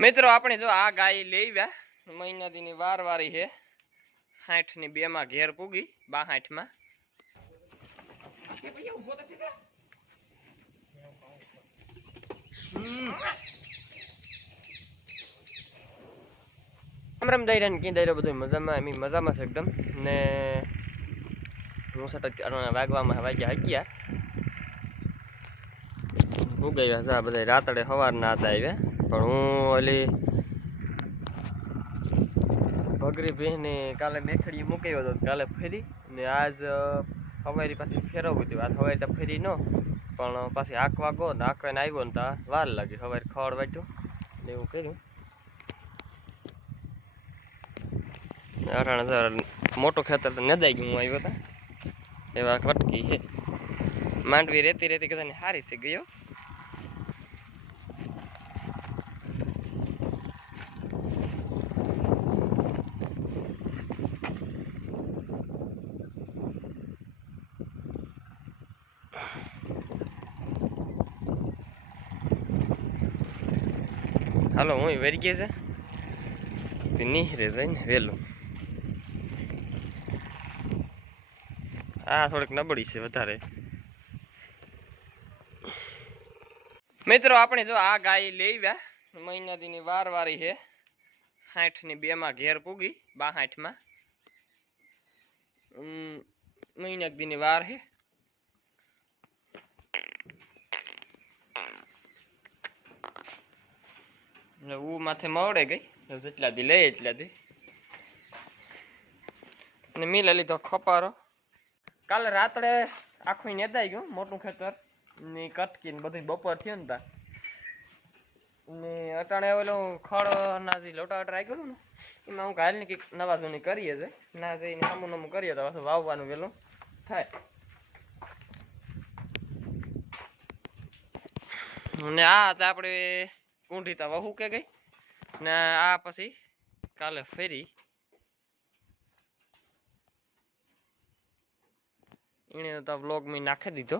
મિત્રો, આપણે જો આ ગાય લેવ્યા મહિનાથીની વાર વારી છે. સાઠની બે માં ઘેર પૂગી બા સાઠમાં રામ દઈ રહ્યા કી દઈ બધું મજામાં? એમ મજામાં એકદમ. ને હું વાગવામાં વાગ્યા હગ્યા ઉગાવ્યા છે બધા રાતડે સવારના હતા આવ્યા. પણ હું ઓલી ભગરી બહેને કાલે મેખડી મૂકાયો હતો કાલે ફેરી ને આજ હવારી પાછી ફેરવવી હતી. આજ હવારી તો ફેરી ન, પણ પાછી આંકવા ગયો ને આંકવાને આવ્યો ને તો વાર લાગી. હવારી ખડ વાટ્યું ને એવું કર્યું. અઢાર હજાર મોટું ખેતર તો નદાઈ ગયું હું આવ્યો હતા એવા કટકી છે. માંડવી રેતી રેતી કદાચ સારી થઈ ગયો હાલો, હું વેરી ગઈ છે? તે નીહરે જઈને વહેલું આ થોડીક નબળી છે વધારે. મિત્રો, આપણે જો આ ગાય લેવ્યા મહિનાથીની વાર વારી છે. સાઠની બે માં ઘેર પૂગી બા સાઠમાં મહિના દીની વાર છે. એટલે ઉ માથે મવડે ગઈ. જેટલા દી લે એટલા દી અને મિલા લીધો ખપારો. કાલે રાત્રે આખું નેદાઈ ગયું મોટું ખેતર. ની કટકી ને બધું બપોર થયું ને તા. ને અટાણે ઓલું ખડ ના જે લોટા રાખ્યું હતું ને, એમાં હું કાલ ને કંઈક નવા જૂની કરીએ છે. ના જઈને નમું નમું કરીએ તો પાછું વાવવાનું વેલું થાય. ને આ હતા આપણે કુંઢી તા વહુ કે ગઈ? ને આ પછી કાલે ફેરી. એને તો વ્લોગ મેં નાખી દીધો.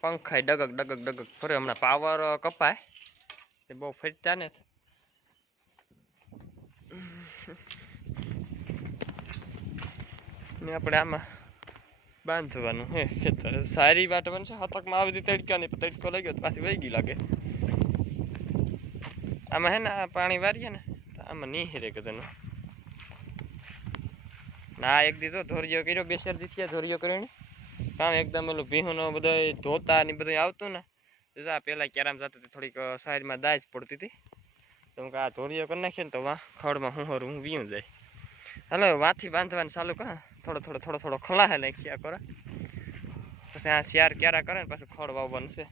પંખાય ડગક ડગક ડગક ફરે. હમણાં પાવર કપાય. એ બહુ ફેરતા ને ને આપણે આમાં બાંધવાનું હે ખેતર. સારી વાત બનશે. હતકમાં આવી હતી તડકાની, પણ તડકો લઈ ગયો પાછી વહી ગઈ લાગે. આમાં હે ને પાણી વારીએ ને, તો આમાં નહીં હેરે કદાનું. ના એક દીધો ધોરિયો કર્યો, બે ચાર દીધી ધોરિયો કર્યો ને. કામ એકદમ ઓલું ભીહુનો બધો ધોતા ને બધું આવતું ને. જા પેલા ક્યારામ હતી, થોડીક સાઈડમાં દાજ પડતી હતી. તો કે આ ધોરિયો કરી નાખીએ ને તો વાહ ખડમાં હું હરું, હું વીયું જાય. હાલો વાથી બાંધવાનું ચાલુ કા થોડો થોડો થોડો થોડો ખલાહે નાખ્યા કરે. પછી આ શિયાર ક્યારા કરે ને, પાછું ખડ વાવવાનું છે.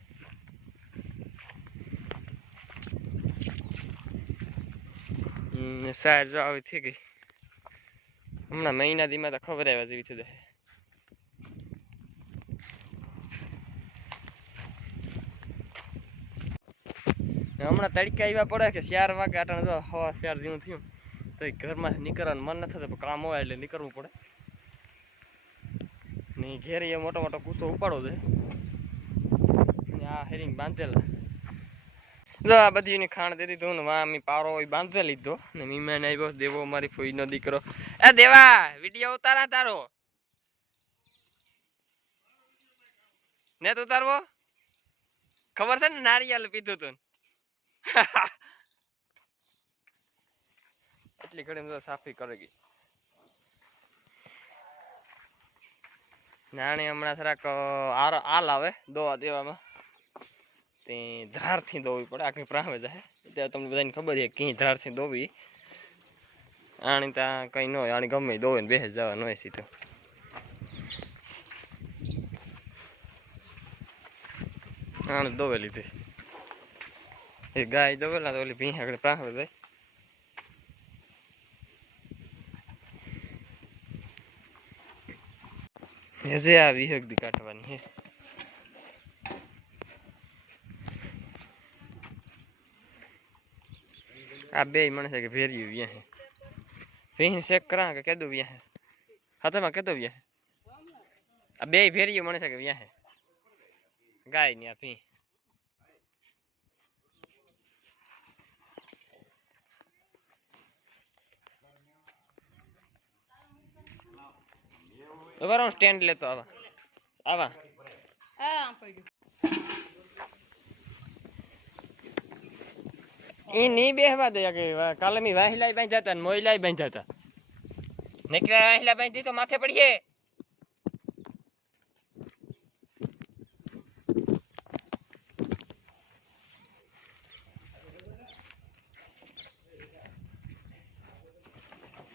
સાર જો આવી થઈ ગઈ. હમણાં મહિના દીમાં તો ખબર આવ્યા જેવી જાય હમણાં તડકા આવ્યા પડે કે ચાર વાગે આટણ જો હવા ચાર જેવું થયું. તો ઘરમાં નીકળવાનું મન ન થતું કામ હોય એટલે નીકળવું પડે. ને ઘેર એ મોટો મોટો કૂસો ઉપાડો છે. આ હેરિંગ બાંધેલા. જો આ બધી એની ખાણ દે દીધું ને વા મી પારો બાંધી લીધો ને મીમાન આવ્યો દેવો મારી ફોઈનો દીકરો. એ દેવા, વીડિયો ઉતારા તારો. ને તું ઉતારવો? ખબર છે ને નારિયેલ પીધું તું એટલી ઘડી સાફી કરી ગઈ. નાણી હમણાં જરાક આલ આવે દોવા દેવામાં. તે ધારથી દોવી પડે. આખી પ્રાવે જાય ત્યાં તમને બધાને ખબર છે કઈ ધારથી દોવી આણી ત્યાં કંઈ ન હોય. આણી ગમે દોવે ને બેસે જવા, ન હોય સીધું. આણે દોવે લીધી. એ ગાય દોવેલા તો ઓલી ભીં આગળ પ્રાવે જાય. હજે આ વિહક દી કાઢવાની હે. આ બે માણસ કે ભેરી વ્યા હે ભેહી ચેક કરા કે કેદું વ્યા હે હાથમાં કેદું વ્યા હે આ બે ભેરી માણસ કે વ્યા હે ગાય ની આ ભી વરાઉ સ્ટેન્ડ લેતો આવા આવા હા પડી એ નહીં બેહવા દે, કે કાલે મી વાહિલાઈ બાંધ્યા હતા ને મોઈલાઈ બાંધ્યા હતા નીકળ્યા વાહિલા બાંધી તો માથે પડીએ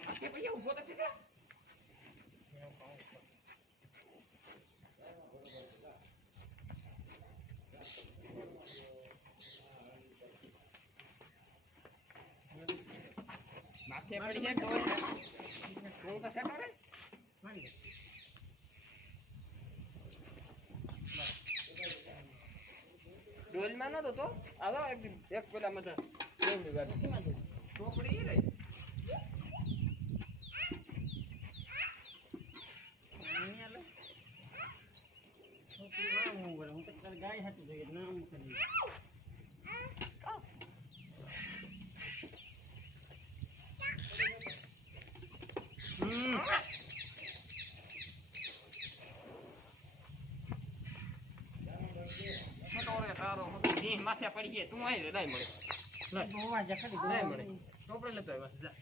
માથે પડીએ, ઊભો તો થઈ જા. માથે પડી જાય તો તું તો સેટ રે ડોલમાં નતો તો? આવો એક એક પેલા મત ચોપડી રહી હમ મોટો રે તારો મોટો જી માથે પડી ગયા તું આવી રે નહીં મળે નહીં મળે ચોપડી લેતો આવ્યો જા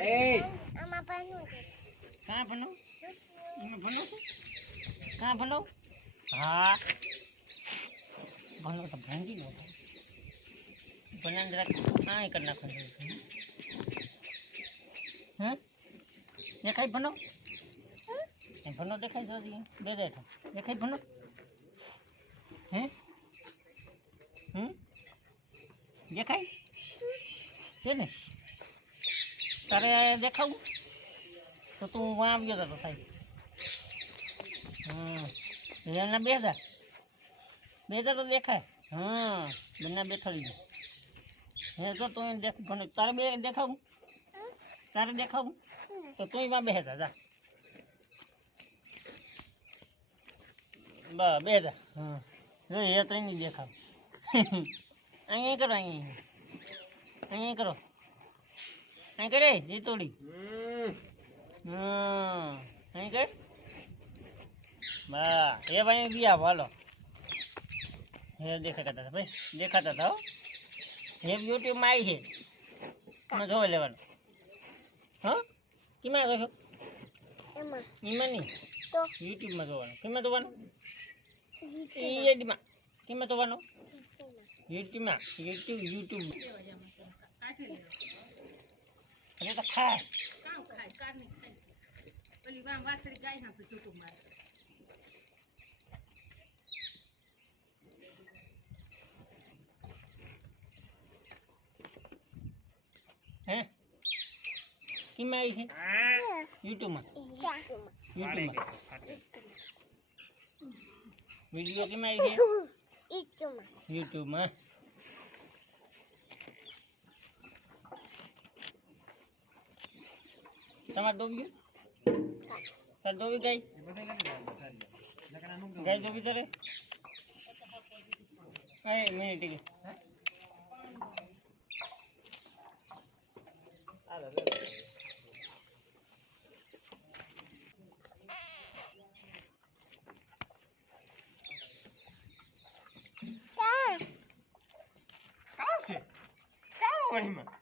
એ કાં ભણો? તમે ભણો છો? કાં ભણો? હા. ભણો તો ભાંગી ગયો ભણાને જરાક કાંઈ કરી નાખો હે? દેખાય ભણો? એ ભણો દેખાય હજી બે દેખા દેખાય ભણો? હે? હમ? દેખાય? છે ને? તારે દેખાવું? તો તું વાં આવ્યો હતો સાહેબ હમ. એના બે હજાર બે હજાર તો દેખાય. હા બંને બેઠાડી દે હે, તો તું દેખ તારે બે દેખાવું? તારે દેખાવું? તો તું એમાં બે હજાર જા. બસ બે હજાર હા જો, એ ત્રણ દેખાવ. અહીંયા કરો, અહીંયા. અહીંયા કરો. અહીં કરે, જીતોડી. હમ. અહીં કર બા એ ભાઈ બી આવો હાલો. હે દેખાતા હતા ભાઈ દેખાતા હતા હો. હે યુટ્યુબમાં આવી છે. તમે જોઈ લેવાનું. હા? કેમાં જોશો એમાં. નહીં. યુટ્યુબમાં જોવાનું. કેમાં જોવાનું? ઈએડીમાં કેમાં જોવાનું? યુટ્યુબમાં યુટ્યુબ યુટ્યુબ અરે તો ખાય. હે? કેમાં આવી છે? યુટ્યુબમાં? યુટ્યુબમાં? વીડિયો કેમાં આવી છે? યુટ્યુબમાં. તમારે દોવ્યું તાર દોવી ગઈ ગાય દોવી તારે એ મિનિટ ટીકે કાં છે કાં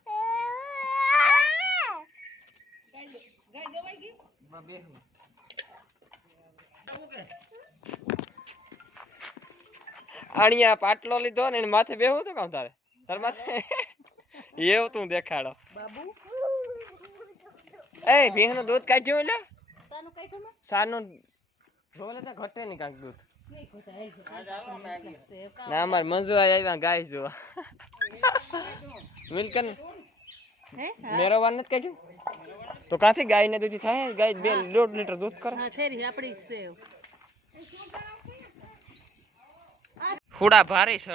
આણિયા પાટલો લીધો ને એને માથે બેહું તો કામ તારે? તાર માથે? એવું તું દેખાડો. બાબુ? એ ભીંગનું દૂધ કાઢ્યું એટલે? સાનું કઈ ખબર જોલે તો ઘટે નહીં કાંક દૂધ. ના અમાર મંજુ આવ્યા ગાય જોવા. મિલકન? હે? મેરવવા નથી કાઢ્યું તો કાથી ગાય ને દૂધી થાય? ગાય બે દોઢ લીટર દૂધ કરે. હા આપણી છે. હુડા ભારે છે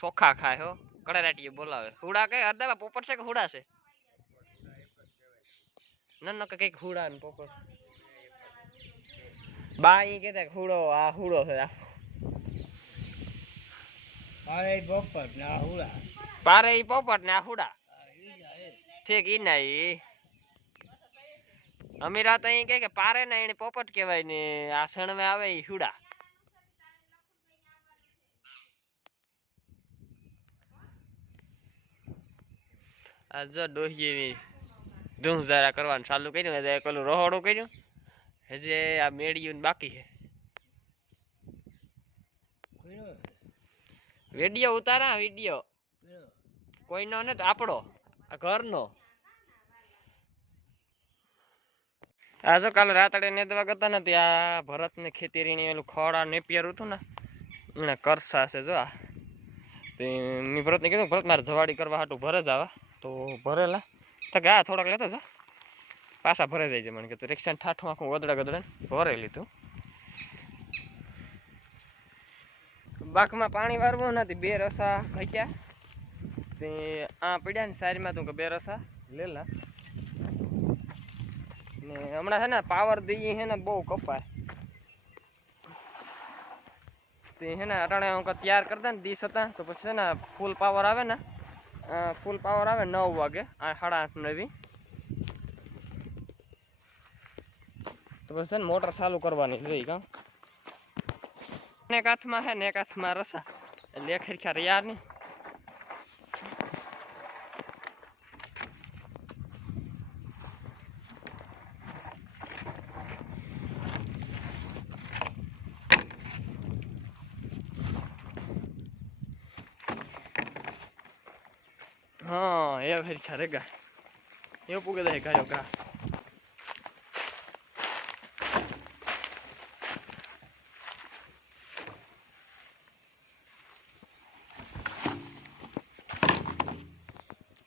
સોખા ખાય હો. કડરાટીએ બોલાવે. હુડા કઈ અડધામાં પોપટ છે કે હુડા છે? ના ના કંઈક હુડા ને પોપટ. બા એ કહેતા કે હુડો આ હુડો છે આ. પારે પોપટ ને આ હુડા. પારે પોપટ ને આ હુડા. ઠીક ઈ ના ઈ અમીરા તો અહીં કે પારે ને એને પોપટ કહેવાય ને આ સણવે આવે એ હુડા. આ જો ડોહીએ ધૂમ ઝારા કરવાનું ચાલુ કર્યું ઓલું રહોડું કર્યું હજી આ મેળિયું ને બાકી છે. વીડિયો ઉતારા વીડિયો. કોઈનો ને આપણો. આ ઘરનો. આ જો કાલે રાતડે નેદવા કરતા ભરત ને ખેતી રીણી એલું ખોડા નેપિયર હતું ને એને કરસા છે જો આ. તે મેં ભરતને કીધું, ભરત, મારે જવાડી કરવા હાટું ભરે જ આવા. તો ભરેલા તો કે થોડાક લેતા જા. પાછા ભરે જાય છે મને કીધું રિક્ષાને ઠાઠું આખું ગદડા ગદડા ભરે લીધું. બાકમાં પાણી વારવું નથી, બે રસા ઘટ્યા. તે આ પડ્યા ને સારીમાં તું કે બે રસા લેલા. ને હમણાં છે ને પાવર દઈએ છે ને બહુ કપાય. તે છે ને અટાણે હું તૈયાર કરતા ને દીસ હતા તો પછી છે ને ફૂલ પાવર આવે ને ફૂલ પાવર આવે નવ વાગે, આ સાડા આઠ નવી તો પછી છે ને મોટર ચાલુ કરવાની રહી કાં એક હાથમાં છે ને એક હાથમાં રસા. એટલે એક યાર નહીં. હા Eu vou carregar, એવું પૂગે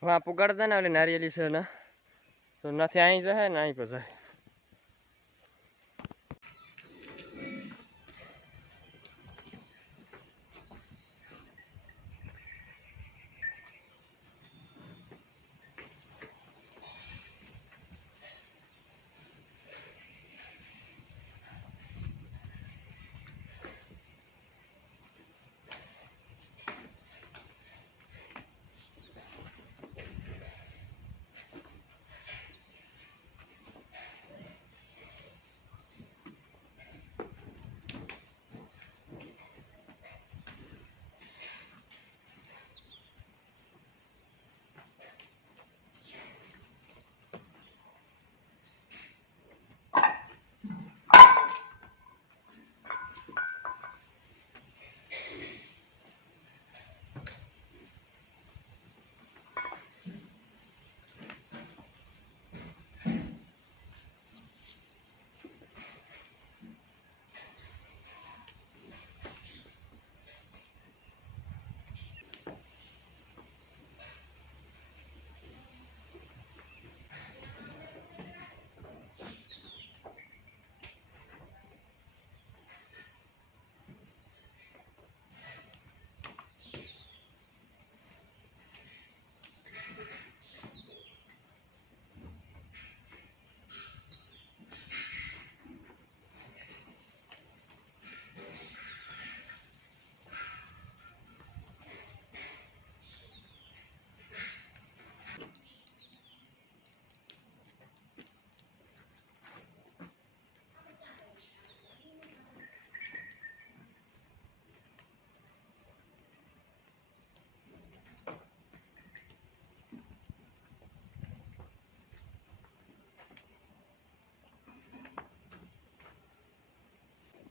વાપુ કરતા ને ઓલી નારિયેલી છે ને તો નથી અહીં જાય ને અહીં પર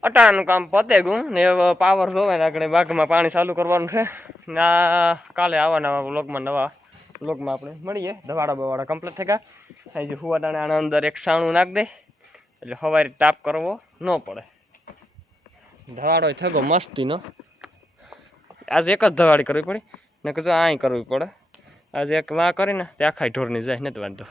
અટાણાનું કામ પતે ગયું ને પાવર જોવે ને આગળ બાગમાં પાણી ચાલુ કરવાનું છે. ને કાલે આવવાના વ્લોગમાં નવા. વ્લોગમાં આપણે મળીએ. દવાડા બવાડા કમ્પ્લીટ થઈ ગયા. અહીં જે હુવા દાણે આના અંદર એક સાણું નાખ દે. એટલે સવારે તાપ કરવો ન પડે. ધવાડો થયો મસ્તીનો. આજે એક જ ધવાડી કરવી પડી. ને કીધું અહીં કરવી પડે. આજે એક વાં કરીને તે આખા ઢોરની જાય નથી વાંધો